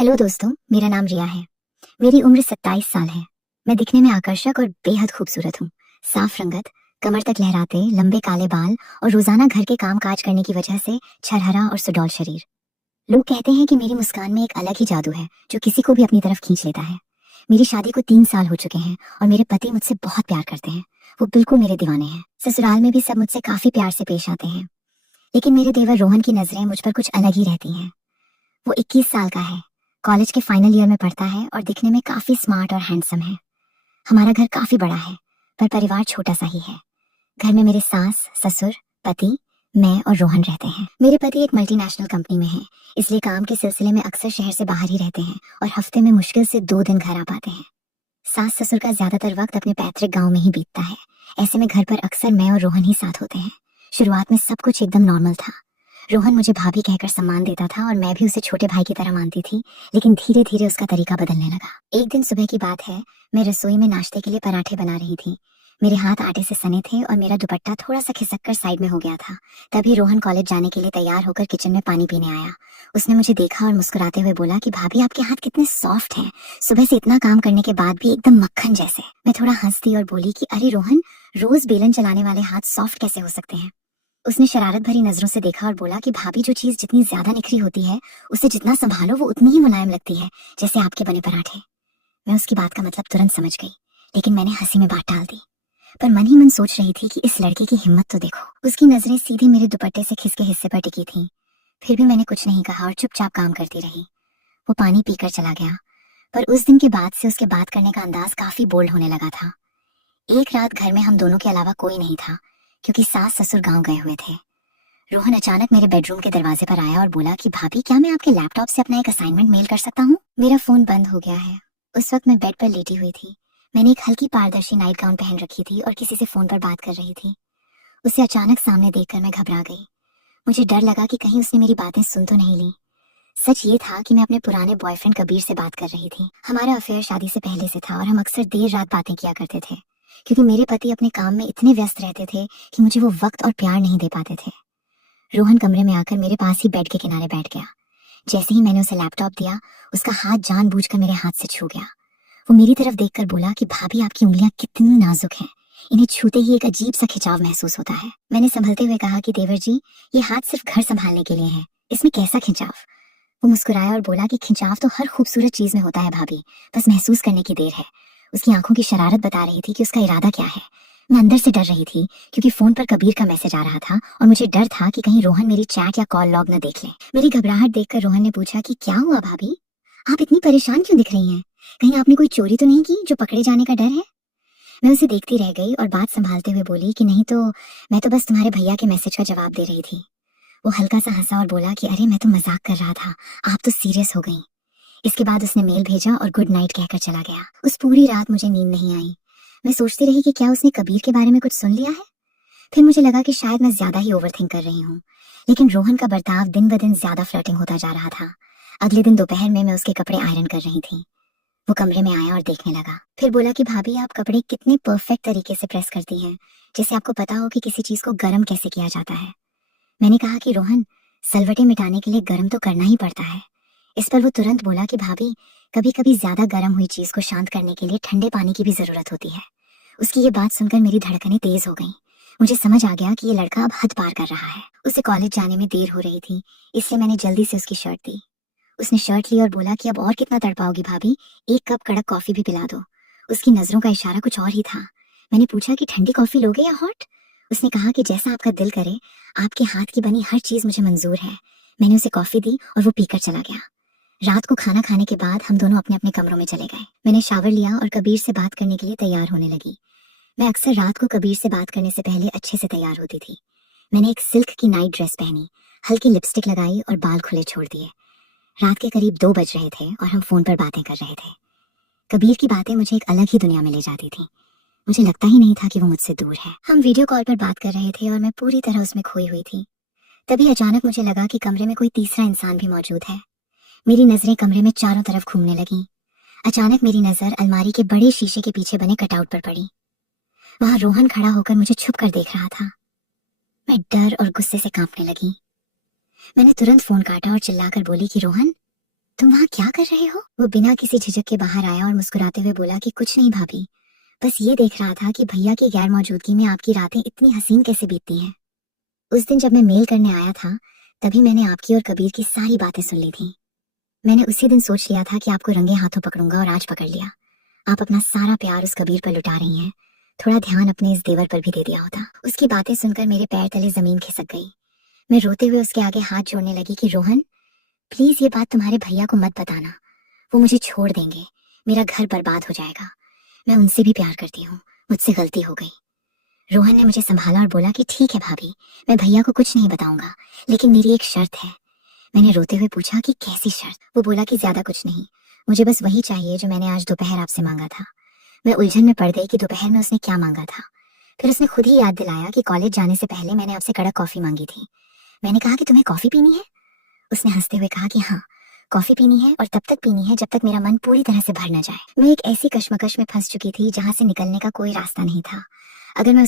Hello दोस्तों, मेरा नाम रिया है। मेरी उम्र 27 साल है। मैं दिखने में आकर्षक और बेहद खूबसूरत हूँ। साफ रंगत, कमर तक लहराते लंबे काले बाल और रोजाना घर के काम काज करने की वजह से छरहरा और सुडौल शरीर। लोग कहते हैं कि मेरी मुस्कान में एक अलग ही जादू है जो किसी को भी अपनी तरफ खींच लेता है। मेरी शादी को 3 साल हो चुके हैं और मेरे पति मुझसे बहुत प्यार करते हैं। वो बिल्कुल मेरे दीवाने हैं। ससुराल में भी सब मुझसे काफी प्यार से पेश आते हैं, लेकिन मेरे देवर रोहन की नजरें मुझ पर कुछ अलग ही रहती हैं। वो 21 साल का है, कॉलेज के फाइनल ईयर में पढ़ता है और दिखने में काफी स्मार्ट और हैंडसम है। हमारा घर काफी बड़ा है, पर परिवार छोटा सा ही है। घर में मेरे सास, ससुर, पति, मैं और रोहन रहते हैं। मेरे पति एक मल्टीनेशनल कंपनी में हैं, इसलिए काम के सिलसिले में अक्सर शहर से बाहर ही रहते हैं और हफ्ते में मुश्किल से 2 दिन घर आ पाते हैं। सास ससुर का ज्यादातर वक्त अपने पैतृक गांव में ही बीतता है। ऐसे में घर पर अक्सर मैं और रोहन ही साथ होते हैं। शुरुआत में सब कुछ एकदम नॉर्मल था। रोहन मुझे भाभी कहकर सम्मान देता था और मैं भी उसे छोटे भाई की तरह मानती थी, लेकिन धीरे धीरे उसका तरीका बदलने लगा। एक दिन सुबह की बात है, मैं रसोई में नाश्ते के लिए पराठे बना रही थी। मेरे हाथ आटे से सने थे और मेरा दुपट्टा थोड़ा सा खिसक कर साइड में हो गया था। तभी रोहन कॉलेज जाने के लिए तैयार होकर किचन में पानी पीने आया। उसने मुझे देखा और मुस्कुराते हुए बोला कि भाभी आपके हाथ कितने सॉफ्ट हैं, सुबह से इतना काम करने के बाद भी एकदम मक्खन जैसे। मैं थोड़ा हंस दी और बोली कि अरे रोहन, रोज बेलन चलाने वाले हाथ सॉफ्ट कैसे हो सकते हैं। उसने शरारत भरी नजरों से देखा और बोला कि भाभी जो चीज जितनी ज्यादा निखरी होती है, उसे जितना संभालो वो उतनी ही मुलायम लगती है, जैसे आपके बने पराठे। मैं उसकी बात का मतलब तुरंत समझ गई, लेकिन मैंने हंसी में बात टाल दी। पर मन ही मन सोच रही थी कि इस लड़के की हिम्मत तो देखो। उसकी नजरें सीधे मेरे दुपट्टे से खिसके हिस्से पर टिकी थीं। फिर भी मैंने कुछ नहीं कहा और चुपचाप काम करती रही। वो पानी पीकर चला गया, पर उस दिन के बाद से उसके बात करने का अंदाज काफी बोल्ड होने लगा था। एक रात घर में हम दोनों के अलावा कोई नहीं था, क्योंकि सास ससुर गांव गए हुए थे। रोहन अचानक मेरे बेडरूम के दरवाजे पर आया और बोला कि भाभी क्या मैं आपके लैपटॉप से अपना एक असाइनमेंट मेल कर सकता हूँ। मेरा फोन बंद हो गया है। उस वक्त मैं बेड पर लेटी हुई थी। मैंने एक हल्की पारदर्शी नाइट गाउन पहन रखी थी और किसी से फोन पर बात कर रही थी। उसे अचानक सामने देखकर मैं घबरा गई। मुझे डर लगा कि कहीं उसने मेरी बातें सुन तो नहीं ली। सच ये था कि मैं अपने पुराने बॉयफ्रेंड कबीर से बात कर रही थी। हमारा अफेयर शादी से पहले से था और हम अक्सर देर रात बातें किया करते थे, क्योंकि मेरे पति अपने काम में इतने व्यस्त रहते थे कि मुझे वो वक्त और प्यार नहीं दे पाते थे। रोहन कमरे में आकर मेरे पास ही बेड के किनारे बैठ गया। जैसे ही मैंने उसे लैपटॉप दिया, उसका हाथ जानबूझकर मेरे हाथ से छू गया। वो मेरी तरफ देखकर बोला कि भाभी आपकी उंगलियां कितनी नाजुक हैं, इन्हें छूते ही एक अजीब सा खिंचाव महसूस होता है। मैंने संभलते हुए कहा कि देवर जी, ये हाथ सिर्फ घर संभालने के लिए है, इसमें कैसा खिंचाव। वो मुस्कुराया और बोला कि खिंचाव तो हर खूबसूरत चीज में होता है भाभी, बस महसूस करने की देर है। उसकी आंखों की शरारत बता रही थी कि उसका इरादा क्या है। मैं अंदर से डर रही थी, क्योंकि फोन पर कबीर का मैसेज आ रहा था और मुझे डर था कि कहीं रोहन मेरी चैट या कॉल लॉग न देख ले। मेरी घबराहट देखकर रोहन ने पूछा कि क्या हुआ भाभी, आप इतनी परेशान क्यों दिख रही हैं? कहीं आपने कोई चोरी तो नहीं की जो पकड़े जाने का डर है? मैं उसे देखती रह गई और बात संभालते हुए बोली कि नहीं तो, मैं तो बस तुम्हारे भैया के मैसेज का जवाब दे रही थी। वो हल्का सा हंसा और बोला कि अरे मैं तो मजाक कर रहा था, आप तो सीरियस हो गई। इसके बाद उसने मेल भेजा और गुड नाइट कहकर चला गया। उस पूरी रात मुझे नींद नहीं आई। मैं सोचती रही कि क्या उसने कबीर के बारे में कुछ सुन लिया है। फिर मुझे लगा कि शायद मैं ज्यादा ही ओवरथिंक कर रही हूँ, लेकिन रोहन का बर्ताव दिन ब दिन ज्यादा फ्लर्टिंग होता जा रहा था। अगले दिन दोपहर में मैं उसके कपड़े आयरन कर रही थी। वो कमरे में आया और देखने लगा। फिर बोला कि भाभी आप कपड़े कितने परफेक्ट तरीके से प्रेस करती हैं, जैसे आपको पता हो कि किसी चीज को गर्म कैसे किया जाता है। मैंने कहा कि रोहन, सलवटें मिटाने के लिए गर्म तो करना ही पड़ता है। इस पर वो तुरंत बोला कि भाभी, कभी कभी ज्यादा गर्म हुई चीज को शांत करने के लिए ठंडे पानी की भी जरूरत होती है। उसकी ये बात सुनकर मेरी धड़कनें तेज हो गईं। मुझे समझ आ गया कि ये लड़का अब हद पार कर रहा है। उसे कॉलेज जाने में देर हो रही थी, इसलिए मैंने जल्दी से उसकी शर्ट दी। उसने शर्ट ली और बोला कि अब और कितना तड़पाओगी भाभी, एक कप कड़क कॉफी भी पिला दो। उसकी नजरों का इशारा कुछ और ही था। मैंने पूछा कि ठंडी कॉफी लोगे या हॉट? उसने कहा कि जैसा आपका दिल करे, आपके हाथ की बनी हर चीज मुझे मंजूर है। मैंने उसे कॉफी दी और वो पीकर चला गया। रात को खाना खाने के बाद हम दोनों अपने अपने कमरों में चले गए। मैंने शावर लिया और कबीर से बात करने के लिए तैयार होने लगी। मैं अक्सर रात को कबीर से बात करने से पहले अच्छे से तैयार होती थी। मैंने एक सिल्क की नाइट ड्रेस पहनी, हल्की लिपस्टिक लगाई और बाल खुले छोड़ दिए। रात के करीब 2 बज रहे थे और हम फोन पर बातें कर रहे थे। कबीर की बातें मुझे एक अलग ही दुनिया में ले जाती थी। मुझे लगता ही नहीं था कि वो मुझसे दूर है। हम वीडियो कॉल पर बात कर रहे थे और मैं पूरी तरह उसमें खोई हुई थी। तभी अचानक मुझे लगा कि कमरे में कोई तीसरा इंसान भी मौजूद है। मेरी नजरें कमरे में चारों तरफ घूमने लगीं। अचानक मेरी नजर अलमारी के बड़े शीशे के पीछे बने कटआउट पर पड़ी। वहां रोहन खड़ा होकर मुझे छुप कर देख रहा था। मैं डर और गुस्से से कांपने लगी। मैंने तुरंत फोन काटा और चिल्लाकर बोली कि रोहन, तुम वहाँ क्या कर रहे हो? वो बिना किसी झिझक के बाहर आया और मुस्कुराते हुए बोला कि कुछ नहीं भाभी, बस ये देख रहा था कि भैया की गैर मौजूदगी में आपकी रातें इतनी हसीन कैसे बीतती हैं। उस दिन जब मैं मेल करने आया था, तभी मैंने आपकी और कबीर की सारी बातें सुन ली थी। मैंने उसी दिन सोच लिया था कि आपको रंगे हाथों पकड़ूंगा और आज पकड़ लिया। आप अपना सारा प्यार उस कबीर पर लुटा रही हैं। थोड़ा ध्यान अपने इस देवर पर भी दे दिया होता। उसकी बातें सुनकर मेरे पैर तले जमीन खिसक गई। मैं रोते हुए उसके आगे हाथ जोड़ने लगी कि रोहन, प्लीज ये बात तुम्हारे भैया को मत बताना। वो मुझे छोड़ देंगे, मेरा घर बर्बाद हो जाएगा। मैं उनसे भी प्यार करती हूँ, मुझसे गलती हो गई। रोहन ने मुझे संभाला और बोला कि ठीक है भाभी, मैं भैया को कुछ नहीं बताऊंगा, लेकिन मेरी एक शर्त है। मैंने रोते हुए पूछा कि कैसी शर्त? वो बोला कि ज्यादा कुछ नहीं, मुझे बस वही चाहिए जो मैंने आज दोपहर आपसे मांगा था। मैं उलझन में पड़ गई कि दोपहर में उसने क्या मांगा था। फिर उसने खुद ही याद दिलाया कि कॉलेज जाने से पहले मैंने आपसे कड़क कॉफी मांगी थी। मैंने कहा कि तुम्हें कॉफी पीनी है? उसने हंसते हुए कहा कि हाँ, कॉफी पीनी है और तब तक पीनी है जब तक मेरा मन पूरी तरह से भर न जाए। मैं एक ऐसी कश्मकश में फंस चुकी थी जहां से निकलने का कोई रास्ता नहीं था। अगर मैं